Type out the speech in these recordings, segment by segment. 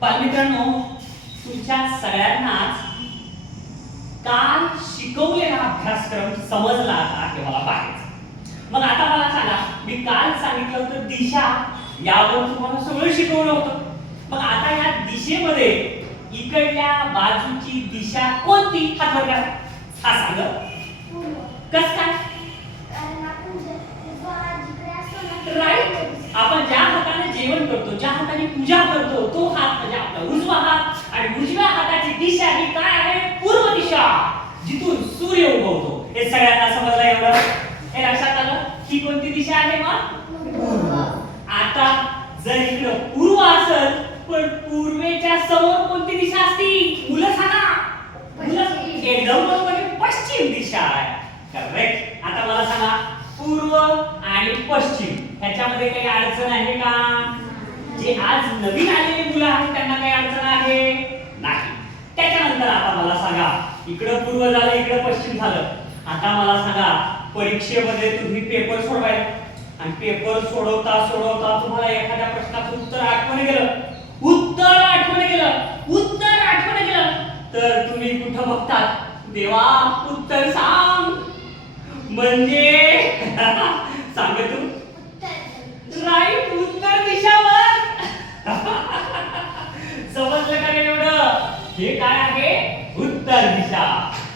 बालमित्रांनो तुमच्या सगळ्यांनाच काल शिकवलेला अभ्यासक्रम समजला आता हे मला मग आता मला सांगा मी काल सांगितलं होतं दिशा यावर तुम्हाला सगळं शिकवलं होतं. मग आता या दिशेमध्ये इकडल्या बाजूची दिशा कोणती? हात वर करा हा सांग. कस काय? राईट आपण ज्या हाताने जेवण करतो ज्या हाताने पूजा करतो तो हात म्हणजे आपला उजवा हात आणि उजव्या हाताची दिशा ही काय आहे पूर्व दिशा जिथून सूर्य उगवतो हे सगळ्यांना समजलं एवढं हे लक्षात आलं ही कोणती दिशा आहे मग? आता जर इकडं पूर्व असेल पण पूर्वेच्या समोर कोणती दिशा असती? मुलं सांगा मुलं एकदम बरोबर. पश्चिम दिशा आहे. करेक्ट आता मला सांगा पूर्व आणि पश्चिम ह्याच्यामध्ये काही अडचण आहे का? जे आज नवीन आलेले मुलं आहेत त्यांना काही अडचण आहे? नाही. त्याच्यानंतर आता मला सांगा इकडं पूर्व झालं इकडं पश्चिम झालं. आता मला सांगा परीक्षेमध्ये तुम्ही पेपर सोडवाय आणि पेपर सोडवता सोडवता तुम्हाला एखाद्या प्रश्नाचं उत्तर आठवण गेलं. उत्तर आठवण गेलं. उत्तर आठवण गेलं. तर तुम्ही कुठं बघतात? देवा उत्तर सांग. म्हणजे? सांग तू. राईट उत्तर दिशावर. समजलं का नाही एवढं? हे काय आहे? उत्तर दिशा.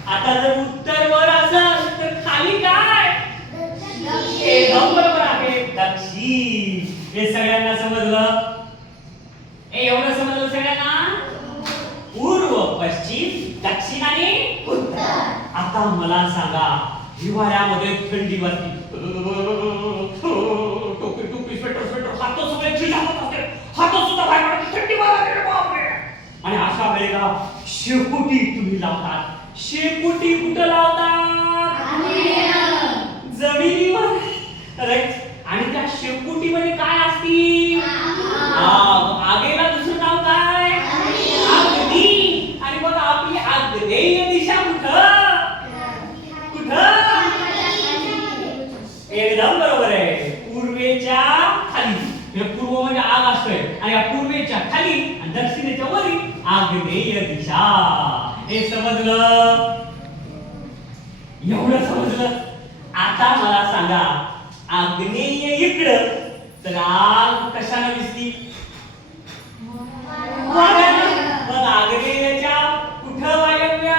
आता जर उत्तर वर असेल तर खाली काय एकदम बरोबर आहे दक्षिण हे सगळ्यांना समजलं? एवढं समजलं सगळ्यांना? पूर्व पश्चिम दक्षिण आणि उत्तर. आता मला सांगा हिवाळ्यामध्ये थंडी वाजते टोपी टोपी स्वेटर स्वेटर हात सगळे झिजावत असते. हात सुद्धा बाहेर पडतात, थंडी वाजते रे बापरे. आणि अशा वेळेला शेकोटी तुम्ही लावतात. शेकोटी कुठं लावतात? जमिनीवर. शेकोटीमध्ये काय असतील? आग आगेला दुसरं नाव काय? अग्नी आणि मग आपली आग्नेय दिशा कुठं? कुठं? एकदम बरोबर आहे. पूर्वेच्या खाली. पूर्व म्हणजे आग असतोय. आणि या पूर्वेच्या खाली आणि दक्षिणेच्या वरी आग्नेय दिशा. हे समजलं? एवढं समजलं? आता मला सांगा आग्नेय इकडं. तर आग कशानं दिसती. मग आग्नेयच्या कुठं वायव्य?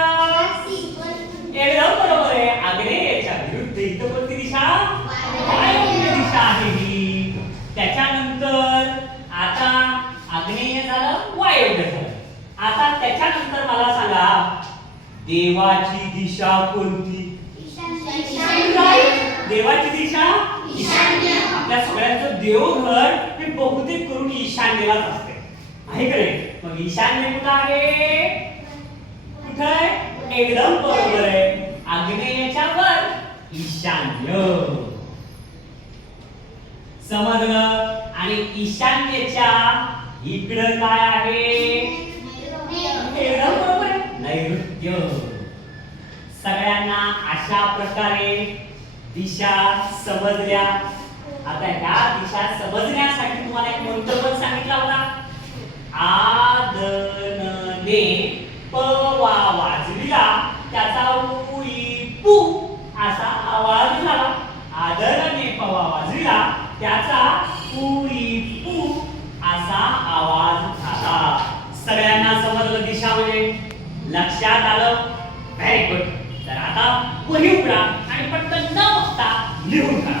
एकदम बरोबर आहे. आग्नेयच्या विरुद्ध इथं कोणती दिशा? वायव्य दिशा आहे ही. त्याच्यानंतर आता आग्नेय झालं वायव्य झालं. आता त्याच्यानंतर मला सांगा देवाची दिशा कोणती? देवाची आपल्या सगळ्यांचं देवघर हे बहुतेक करून ईशान्येलाच असते. आहे का नाही? मग ईशान्य कुठं आहे? कुठं आहे? एकदम बरोबर आहे. आग्नेयच्या वर ईशान्य समजलं आणि ईशान्येच्या इकडं काय आहे? एकदम बरोबर आहे. नैऋत्य. सगळ्यांना अशा प्रकारे दिशा समजल्या. आता या दिशा समजण्यासाठी तुम्हाला एक मंत्र पण सांगितला होता. आदनने पवा वाजविला त्याचा उई पू असा आवाज झाला आदरने पवा वाजविला त्याचा उई पू असा आवाज झाला. सगळ्यांना समजलं दिशा म्हणजे? लक्षात आलं? व्हेरी गुड तर आता वही उघडा आणि पटकन न बघता लिहून घ्या